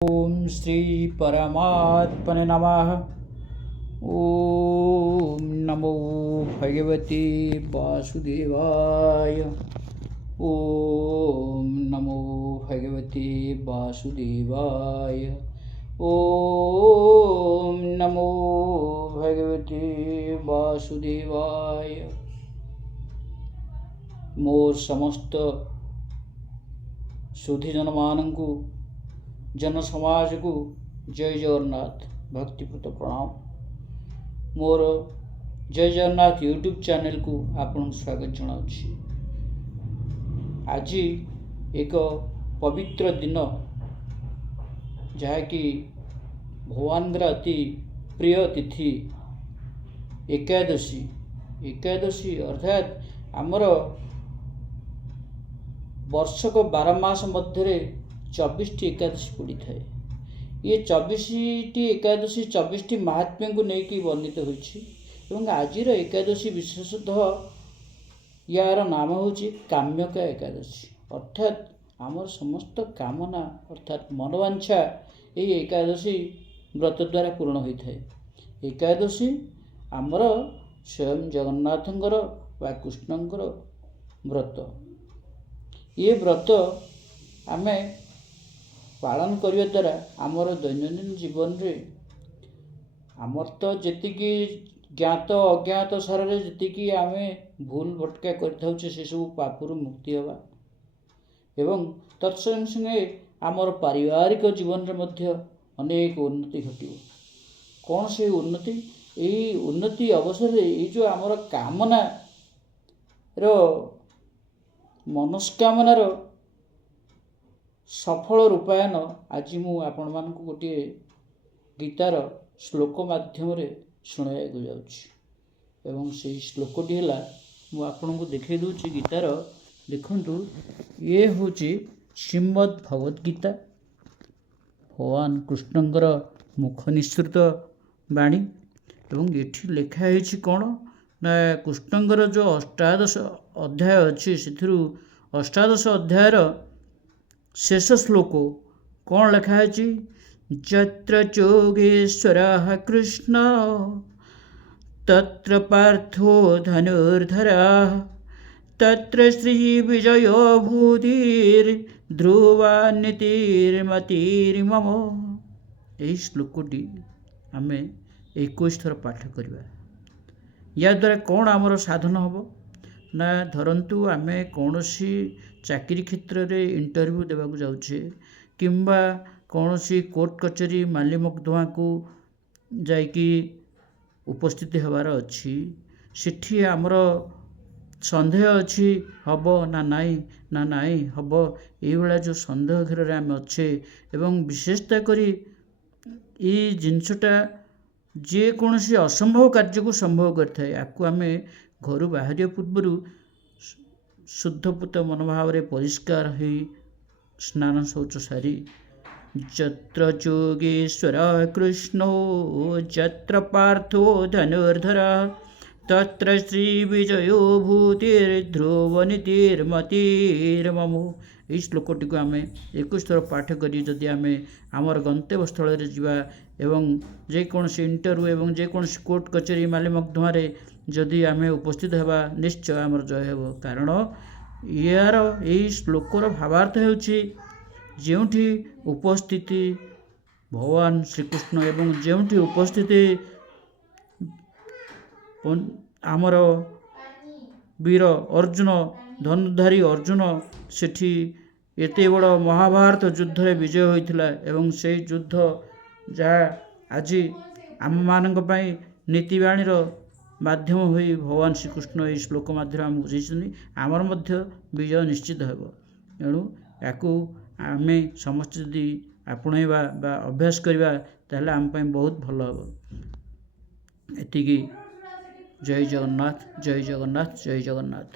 ओम श्री परमात्मने नमः। ओम नमो भगवते वासुदेवाय। ओम नमो भगवते वासुदेवाय। ओम नमो भगवते वासुदेवाय। मोर समस्त सुधीजन मानू जन समाज को जय जगन्नाथ भक्तिपूत प्रणाम। मोर जय जगन्नाथ यूट्यूब चैनल को आपन स्वागत जनाउछि। आज एक पवित्र दिन जहाँकि भगवान अति प्रिय तिथि एकादशी। एकादशी अर्थात आमर वर्षक 12 मास मध्य 24 एकादशी पड़ी थाए। ये 24 एकादशी 24 महात्म्य को लेकिन वर्णित होती। आज एकादशी विशेषतः यार नाम हूँ काम्यका एकादशी। अर्थात आमर समस्त कामना अर्थात मनोवांछा ये एकादशी व्रत द्वारा पूर्ण होता है। एकादशी आमर स्वयं जगन्नाथंकर वा कृष्णंकर व्रत। ये व्रत आमे पालन करने द्वारा आमर दैनंदिन जीवन रे आमर तो जी ज्ञात अज्ञात सारे जी आमे भूल भटका कर से सब पापरू मुक्ति हवा एवं तत्संगे संगे आमर पारिवारिक जीवन रे मध्य अनेक उन्नति घटिव। कौन से उन्नति? यही उन्नति अवसर ये जो आमर कामना रो मनस्कामनार सफल रूपायन आज मु आपण मान को गोटे गीतार श्लोक माध्यम शुणाइक जाऊँ एवं से श्लोकटी है मु आपन को देखे दूची गीतार। देखंतु ये हूँ श्रीमद् भगवद गीता भगवान कृष्णंकर मुख निसृत बाणी एवं ये लिखाई कौन ना कृष्णंकर जो अष्टादश अध्याय अच्छी से अष्टादश अध्यायर शेष श्लोक कौन लिखाई जत्र जोगेश्वरः कृष्ण तत्र पार्थो धनुर्धरः तत्र श्री विजयो भूतिर् ध्रुवा नीतिर्मतिर्मम। यही श्लोकटी आम 21 थर पाठ करवा। या द्वारा कौन आमर साधन हम ना धरतु आम कौन सी चाकरी क्षेत्र रे इंटरव्यू देवाक जाऊे किंबा कौन सी कोर्ट कचेरी माली मकदमा को जाइकी उपस्थित हबार अच्छी सेठी आमर संदेह अच्छी हम ना नाई हम ये जो संदेह घेर आम अच्छे एवं विशेषता करी ये जिनसटा जेकोसी असंभव कार्य को संभव करता है। आपको आम घर बाहर पूर्व शुद्धपूत मनोभाव परिष्कार हो स्नान शौच सारी जत्र जोगेश्वर कृष्णो जत्र पार्थो धनुर्धर तत्र श्री विजयो भूतिर्ध्रुव नीतिर्मतिर्ममु। यही श्लोकटी को आम 21 थर पाठ करी जदि आम आमर गंतव्य स्थल जावा एवं जेकोसी इंटरव्यू एवं जेकोसी कोर्ट कचेरी माली मकदमा जदि आम उपस्थित हवा निश्चय आमर जय हो। कारण यार यही श्लोकर भावार्थ होछि जेउठी उपस्थिति भगवान श्रीकृष्ण एवं जेउठी उपस्थिति आमर वीर अर्जुन धनुर्धारी अर्जुन सेठी एते बड़ महाभारत युद्ध रे विजय होइथिला एवं से युद्ध जहाँ आज आम मानक पई नीतिवाणीर माध्यम होई भगवान श्रीकृष्ण ये श्लोक माध्यम आम बुझे आमर मध्य विजय निश्चित हेब। एणु याकू आम समस्त यदि आपणेबा बा अभ्यास करवा ताहले आम पई बहुत भल हेब। एतिकी जय जगन्नाथ जय जगन्नाथ जय जगन्नाथ।